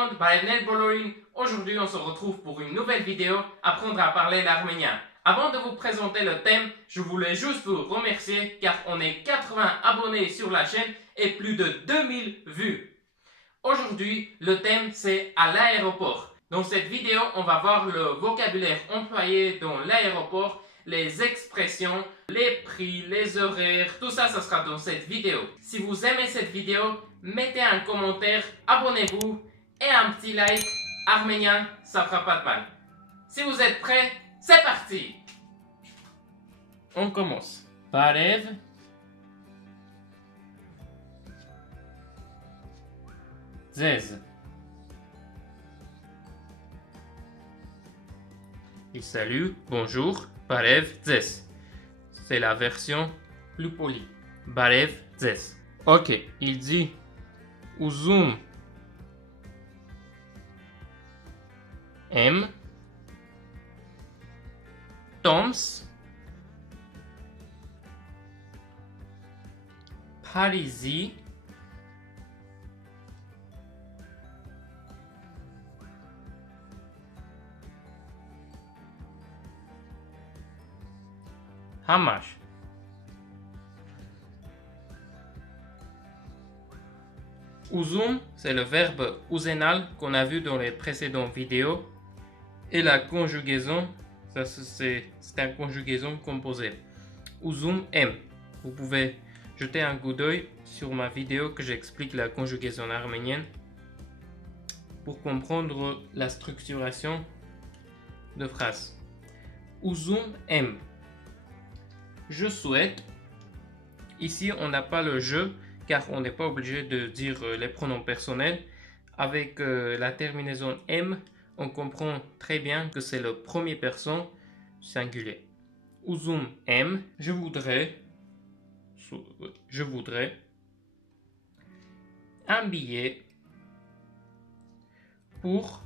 monde, bienvenue Bolorin. Aujourd'hui, on se retrouve pour une nouvelle vidéo, apprendre à parler l'arménien. Avant de vous présenter le thème, je voulais juste vous remercier car on est 80 abonnés sur la chaîne et plus de 2000 vues. Aujourd'hui, le thème c'est à l'aéroport. Dans cette vidéo, on va voir le vocabulaire employé dans l'aéroport, les expressions, les prix, les horaires, tout ça, ça sera dans cette vidéo. Si vous aimez cette vidéo, mettez un commentaire, abonnez-vous et un petit like. Arménien, ça fera pas de mal. Si vous êtes prêts, c'est parti! On commence. Barev. Zez. Il salue, bonjour, Barev Zes. C'est la version plus polie. Barev Zes. Ok, il dit Uzum M Toms Parisi Hamash. Uzum, c'est le verbe usenal qu'on a vu dans les précédentes vidéos. Et la conjugaison, c'est une conjugaison composée. Uzum M. Vous pouvez jeter un coup d'œil sur ma vidéo que j'explique la conjugaison arménienne pour comprendre la structuration de phrases. Uzum M. Je souhaite. Ici, on n'a pas le je car on n'est pas obligé de dire les pronoms personnels. Avec la terminaison M, on comprend très bien que c'est le premier personne singulier. Uzum M, je voudrais un billet pour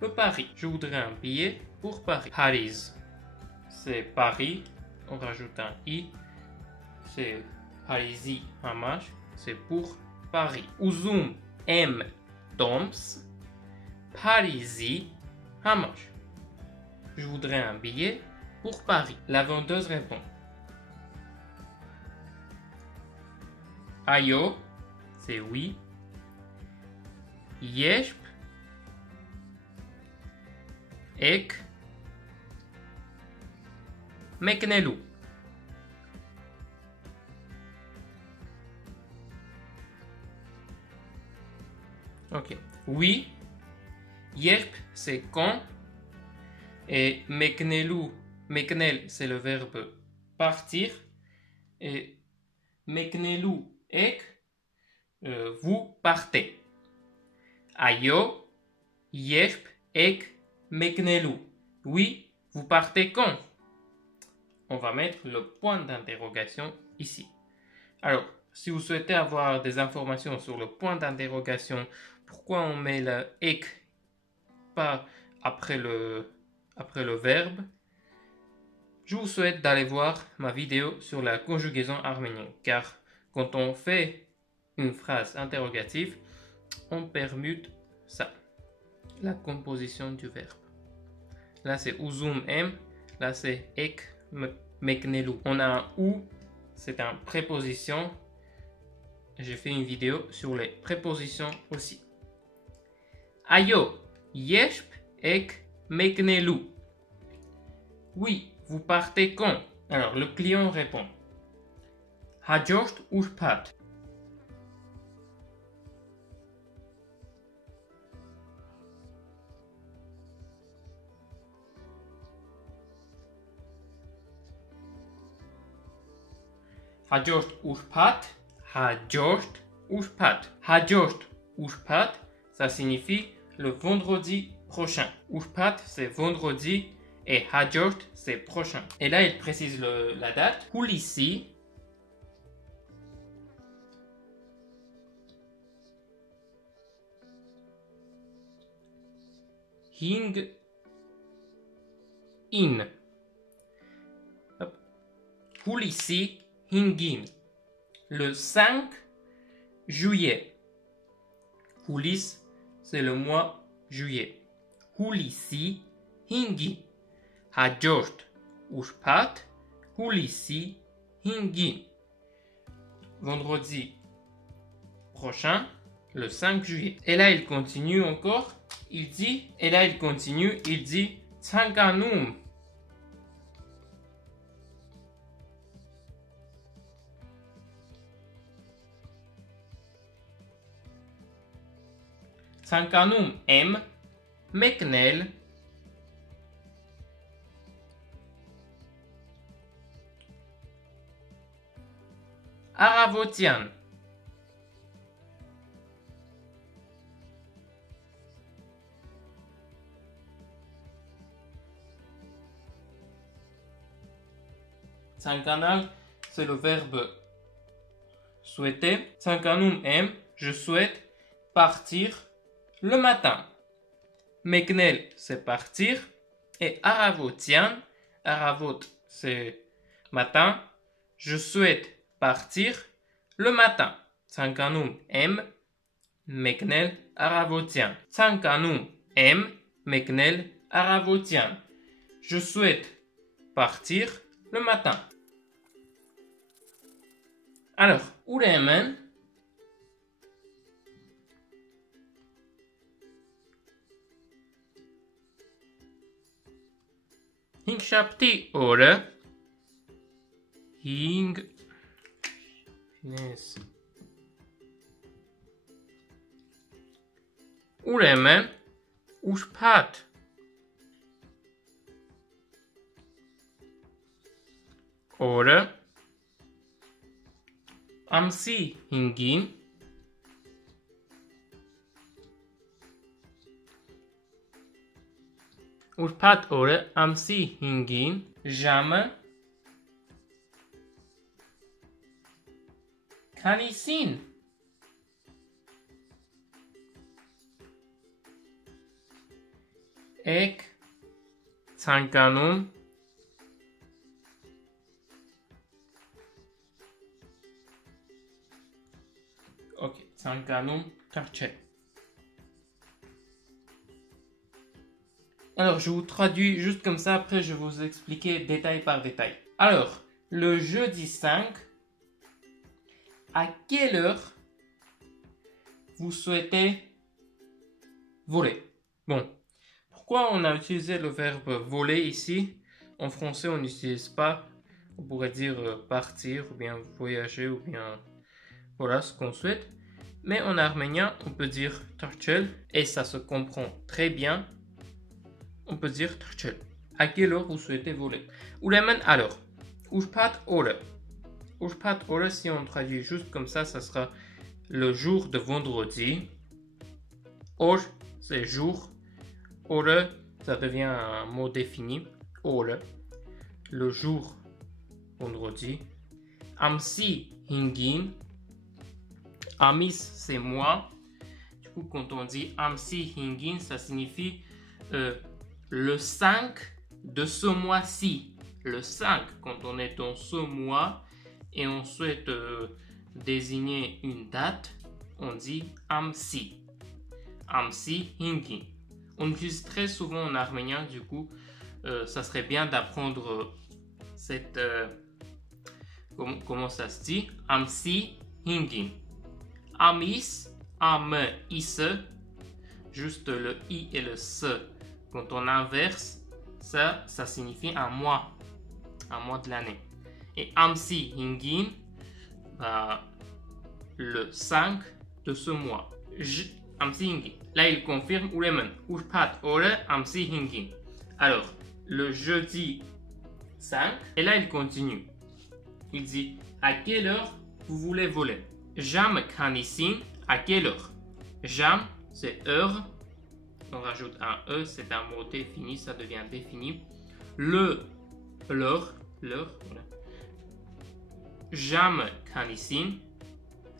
le Paris. Je voudrais un billet pour Paris. Paris, c'est Paris. On rajoute un i. C'est Parisi Hamash. C'est pour Paris. Uzum M Toms. Parisi Hamash. Je voudrais un billet pour Paris. La vendeuse répond. Ayo, c'est oui. Yeshp, ek, meknelu. Ok. Oui. Yerp, c'est quand. Et meknelu, meknel, c'est le verbe partir. Et meknelu, ek, vous partez. Ayo, yerp, ek, meknelu. Oui, vous partez quand? On va mettre le point d'interrogation ici. Alors, si vous souhaitez avoir des informations sur le point d'interrogation, pourquoi on met le ek pas après le verbe, je vous souhaite d'aller voir ma vidéo sur la conjugaison arménienne, car quand on fait une phrase interrogative, on permute ça, la composition du verbe. Là c'est uzum m, là c'est ek meknelu. On a un ou, c'est une préposition. J'ai fait une vidéo sur les prépositions aussi. Ayo, yeshp ek meknelu. Oui, vous partez quand? Alors le client répond. Hajost urpat. Hajost urpat. Hajost urpat. Hajost urpat, ça signifie le vendredi prochain. Urpat, c'est vendredi et hajost, c'est prochain. Et là, il précise la date. Kulisi. Hing in. Kulisi hingin. Le 5 juillet. Coulisses, c'est le mois juillet. Houlissi hingin. Hajort ushpat. Houlissi hingin. Vendredi prochain, le 5 juillet. Et là, il continue encore. Il dit, Tsanganum. Tsanganum M. Meknel. Aravotian. Tsanganal, c'est le verbe souhaiter. Tsanganum M, je souhaite partir le matin. Meknel, c'est partir. Et Aravotian, Aravot, c'est matin. Je souhaite partir le matin. Tsanganum M, Meknel, Aravotian. Tsanganum M, Meknel, Aravotian. Je souhaite partir le matin. Alors, uremen. Hingshapti ore. Finesse. Uremen. Ushpat. Ore. Amsi hingin. Ushpat ore amsi hingin. Jame. Kanisin. Ek. Tsanganum. Ok, Tsanganum Karche. Alors, je vous traduis juste comme ça, après je vais vous expliquer détail par détail. Alors, le jeudi 5, à quelle heure vous souhaitez voler? Bon, pourquoi on a utilisé le verbe voler ici? En français, on n'utilise pas. On pourrait dire partir, ou bien voyager, ou bien voilà ce qu'on souhaite. Mais en arménien, on peut dire tarchel, et ça se comprend très bien. On peut dire tarchel. À quelle heure vous souhaitez voler? Ulemen alors. Ushpat ore. Ushpat ore, si on traduit juste comme ça sera le jour de vendredi. Or, c'est jour. Ore, ça devient un mot défini. Ore, le jour vendredi. Amsi hingin. Amis, c'est moi. Du coup, quand on dit Amsi hingin, ça signifie le 5 de ce mois-ci. Le 5, quand on est dans ce mois et on souhaite désigner une date, on dit Amsi. Amsi hingin. On utilise très souvent en arménien, du coup, ça serait bien d'apprendre cette... comment ça se dit? Amsi hingin. Amis, am, is, juste le i et le se. Quand on inverse, ça signifie un mois de l'année. Et amsi hingin, le 5 de ce mois. Amsi hingin. Là, il confirme ulemen. Ushpat ore amsi hingin. Alors, le jeudi 5, et là, il continue. Il dit, à quelle heure vous voulez voler? Jam kanisin, à quelle heure? Jam, c'est heure. On rajoute un E, c'est un mot défini, ça devient défini. L'heure, voilà. Jam kanisin,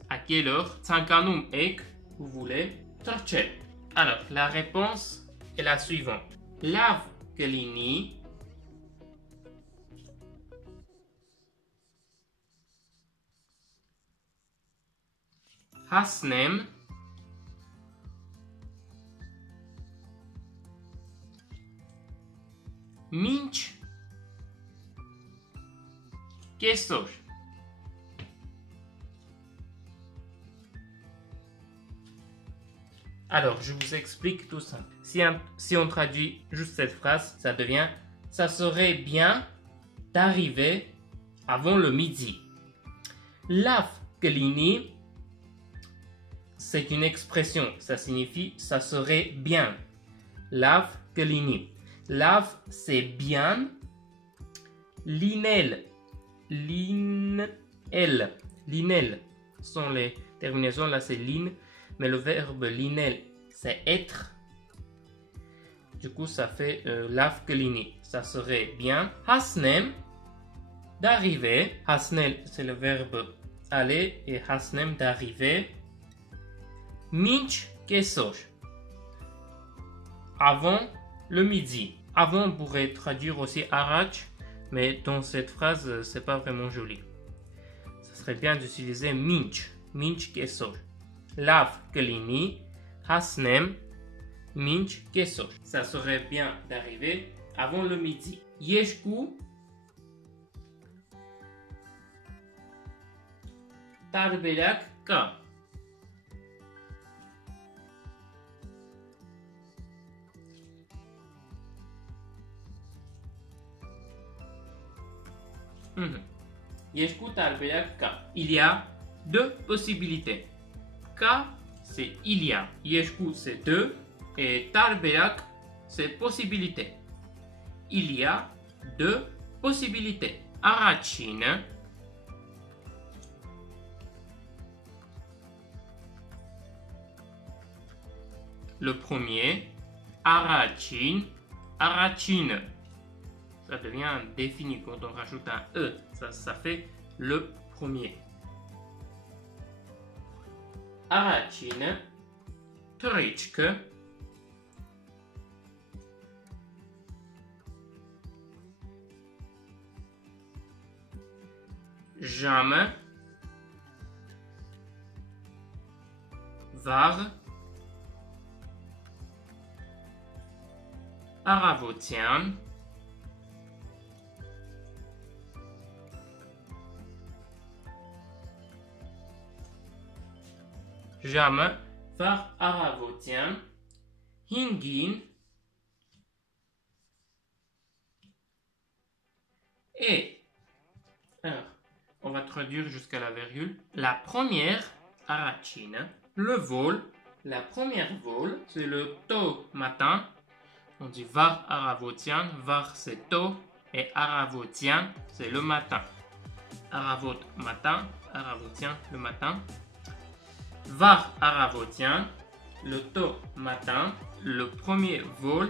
à quelle heure? Tsanganum ek, vous voulez? Tarchel. Alors, la réponse est la suivante. Lav kelini. Hasnem Minch quesos. Alors, je vous explique tout ça. Si on traduit juste cette phrase, ça devient « Ça serait bien d'arriver avant le midi ». L'afkelini, c'est une expression. Ça signifie « ça serait bien ». L'afkelini. L'af, c'est bien. L'inel. L'inel sont les terminaisons. Là, c'est l'in. Mais le verbe l'inel, c'est être. Du coup, ça fait l'afkelini. Ça serait bien. Hasnem, d'arriver. Hasnel, c'est le verbe aller. Et hasnem, d'arriver. Minch quesos. Avant le midi. Avant, on pourrait traduire aussi arach. Mais dans cette phrase, c'est pas vraiment joli. Ça serait bien d'utiliser minch. Minch quesos. L'afkelini, hasnem, minch quesos. Ça serait bien d'arriver avant le midi. Yeshku, tarbelak ka. Yeshku tarbelak ka. Il y a deux possibilités. Ka, c'est il y a. Yeshku, c'est deux. Et tarbelak, c'est possibilité. Il y a deux possibilités. Arachine. Le premier. Arachine. Arachine. Ça devient indéfini quand on rajoute un E. Ça fait le premier. Arachine, trichke, jamais, var, aravotian, jamais, var aravotian, hingin, et, alors, on va traduire jusqu'à la virgule. La première, arachine, le vol, la première vol, c'est le tôt matin. On dit var aravotian, var c'est tôt, et aravotian, c'est le matin. Aravot, matin, aravotian, le matin. Var aravotian, le tôt matin, le premier vol,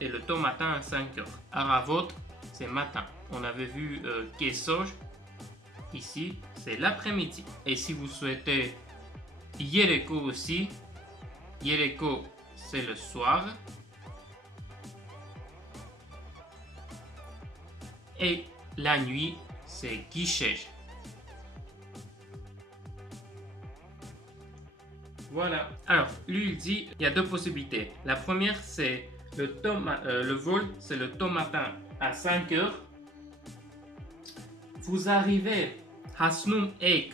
et le tôt matin à 5 heures. Aravot, c'est matin. On avait vu quesos, ici, c'est l'après-midi. Et si vous souhaitez yereko aussi, yereko, c'est le soir. Et la nuit, c'est gishesh. Voilà. Alors, lui, il dit, il y a deux possibilités. La première, c'est le vol, c'est le tôt matin à 5 heures. Vous arrivez à Hasnum Ek.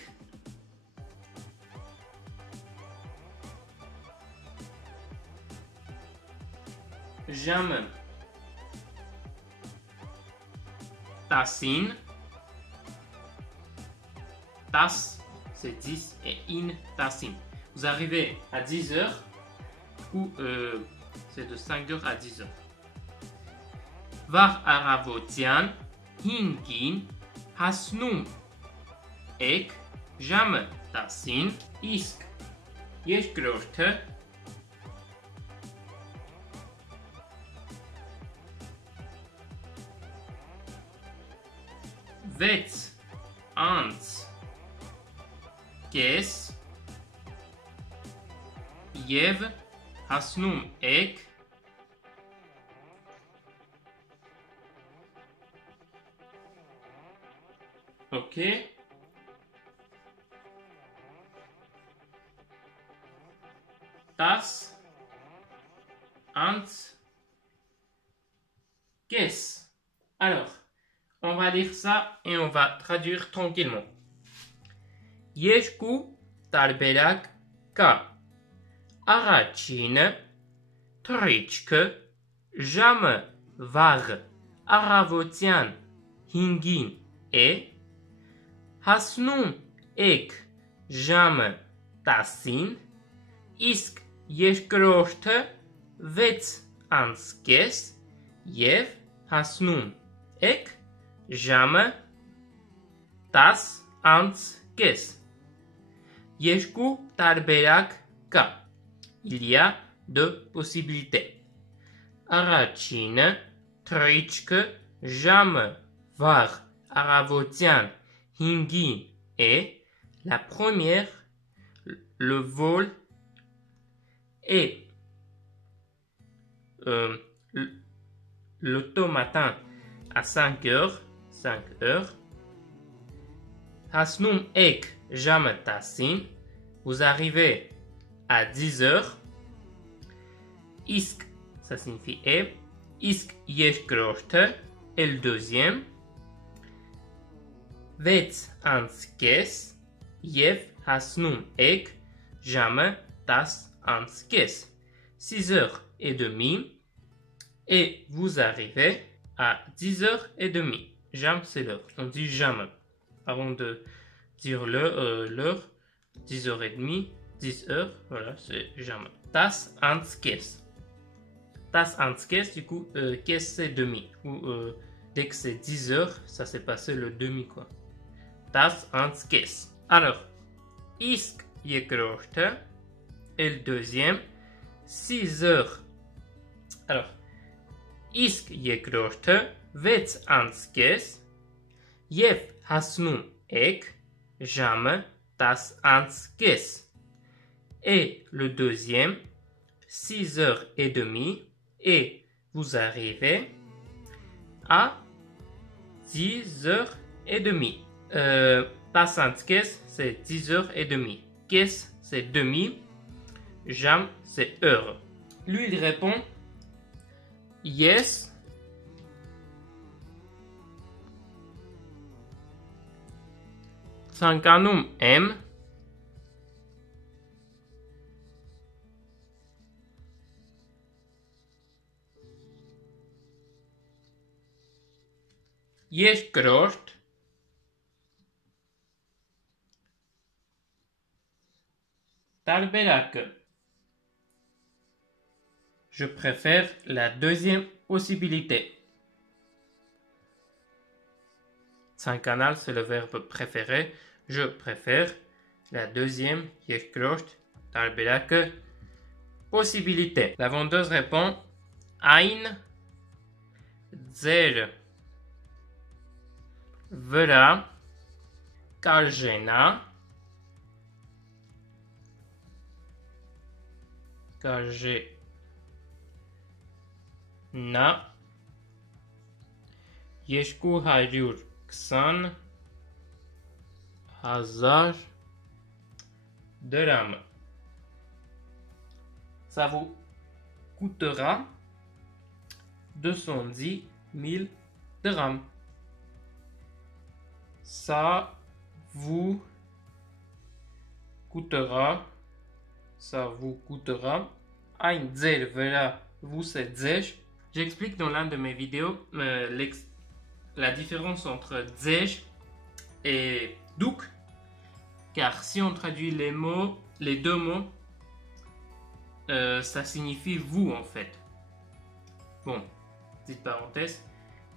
Jamais. Tassin. Tas, c'est 10 et in tassin. Vous arrivez à 10 heures ou c'est de 5 heures à 10 heures. Var aravotian, hingin, hasnum, ek, jamais tassin, isk, yeshkrorte, vets, ants, kes, yev, hasnum, ek, ok. Tas, ants, qu'est-ce? Alors, on va lire ça et on va traduire tranquillement. Երկու տարբերակ կա. Առաջինը թռիչքը ժամը վաղ առավոտյան 5-ին է, հասնում եք ժամը 10-ին, իսկ երկրորդը 6:30 և հասնում եք ժամը 10:30. Երկու տարբերակ կա. Il y a deux possibilités. Առաջինը թռիչքը ժամը վաղ առավոտյան 5-ին est. La première, le vol est le tôt matin à 5 heures. Hasnum ek jamais tassin. Vous arrivez à 10 heures. Isk, ça signifie et. Isk yeshkrorte est le deuxième. Vets anskes. Yev hasnum ek jamais tas anskes. 6h30. Et vous arrivez à 10h30. Jam, c'est l'heure. On dit jamais. Avant de dire l'heure, 10h30, 10h, voilà, c'est jamais. Tas anskes. Tas anskes, du coup, qu'est-ce c'est demi? Ou dès que c'est 10h, ça s'est passé le demi, quoi. Tas anskes. Alors, isk yekrorte et le deuxième, 6h. Alors, isk yekrorte, vets anskes, yev hasnum ek, jamais tas anskes. Et le deuxième, 6h30, et vous arrivez à 10h30. Tas anskes, c'est 10h30. Qu'est-ce, c'est demi. Jam, c'est heure. Lui, il répond yes. Sankanum M. Երկրորդ տարբերակը. Je préfère la deuxième possibilité. Sankanal, c'est le verbe préférer. Je préfère la deuxième երկրորդ տարբերակը possibilité. La vendeuse répond Ein ձեր վրա կարժենա նա 220,000 dirhams. Ça vous coûtera 210 000 dirhams. Ça vous coûtera ein ձեր վրա, vous c'est ձեր. J'explique dans l'un de mes vidéos la différence entre ձեր et duk, car si on traduit les deux mots, ça signifie vous en fait. Bon, petite parenthèse.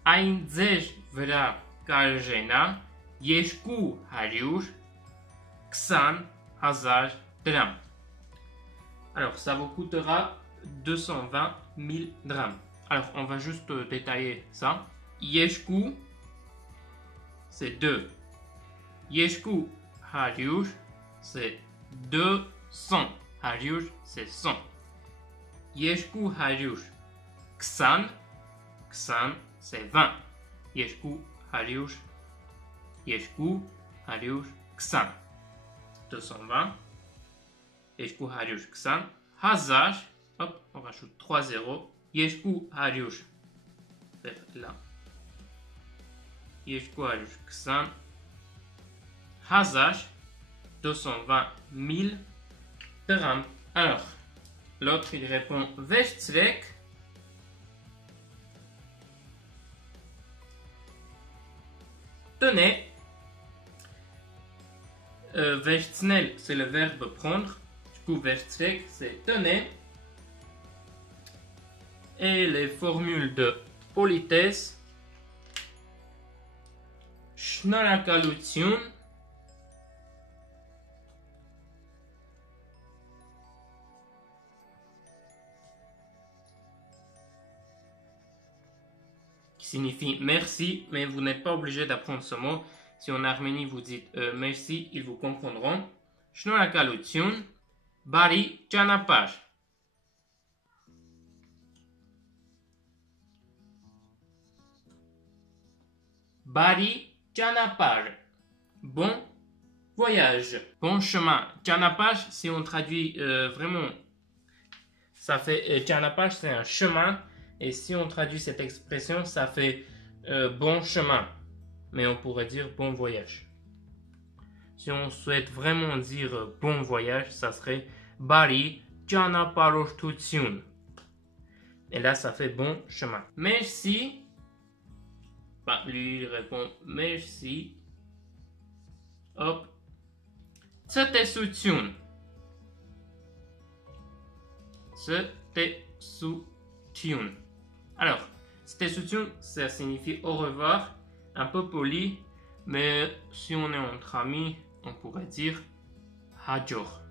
Ein ձեր վրա կարժենա 220,000 dirhams. Alors, ça vous coûtera 220 000 dirhams. Alors, on va juste détailler ça. Yeshku, c'est 2. Yeshku Hariur, c'est 200. Hariur, c'est 100. Yeshku Hariur, Ksan, c'est 20. Yeshku Hariur, Ksan. 220. Yeshku Hariur, Ksan. Hazar, hop, on rajoute 3 zéros. Yeshku Hariur, faire là. יש quoi jusqu'à 220,000 dirhams. Alors, l'autre il répond Westzweck. Tenez. Westsnell, c'est le verbe prendre. Du coup, Westzweck, c'est tenez. Et les formules de politesse. Schnellakalution. Qui signifie merci, mais vous n'êtes pas obligé d'apprendre ce mot. Si en Arménie vous dites merci, ils vous comprendront. Schnellakalution. Bari Chanapaj. Bari Chanapaj. Bon voyage. Bon chemin. Chanapaj, si on traduit vraiment, ça fait Chanapaj, c'est un chemin. Et si on traduit cette expression, ça fait bon chemin. Mais on pourrait dire bon voyage. Si on souhaite vraiment dire bon voyage, ça serait Bari Chanapalostutsun. Et là, ça fait bon chemin. Merci. Bah, lui, il répond merci. Hop. Tsatesutsun. Tsatesutsun. Alors, tsatesutsun, ça signifie au revoir. Un peu poli. Mais si on est entre amis, on pourrait dire Hajor.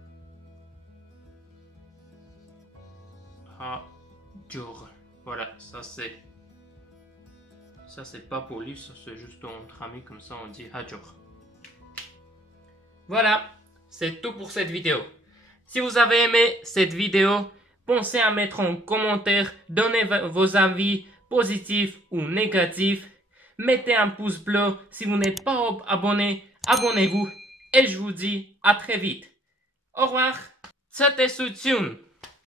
Hajor. Voilà, ça c'est pas poli, ça c'est juste entre amis, comme ça on dit Hajor. Voilà, c'est tout pour cette vidéo. Si vous avez aimé cette vidéo, pensez à mettre en commentaire, donnez vos avis positifs ou négatifs. Mettez un pouce bleu. Si vous n'êtes pas abonné, abonnez-vous. Et je vous dis à très vite. Au revoir. Tsatesutsun.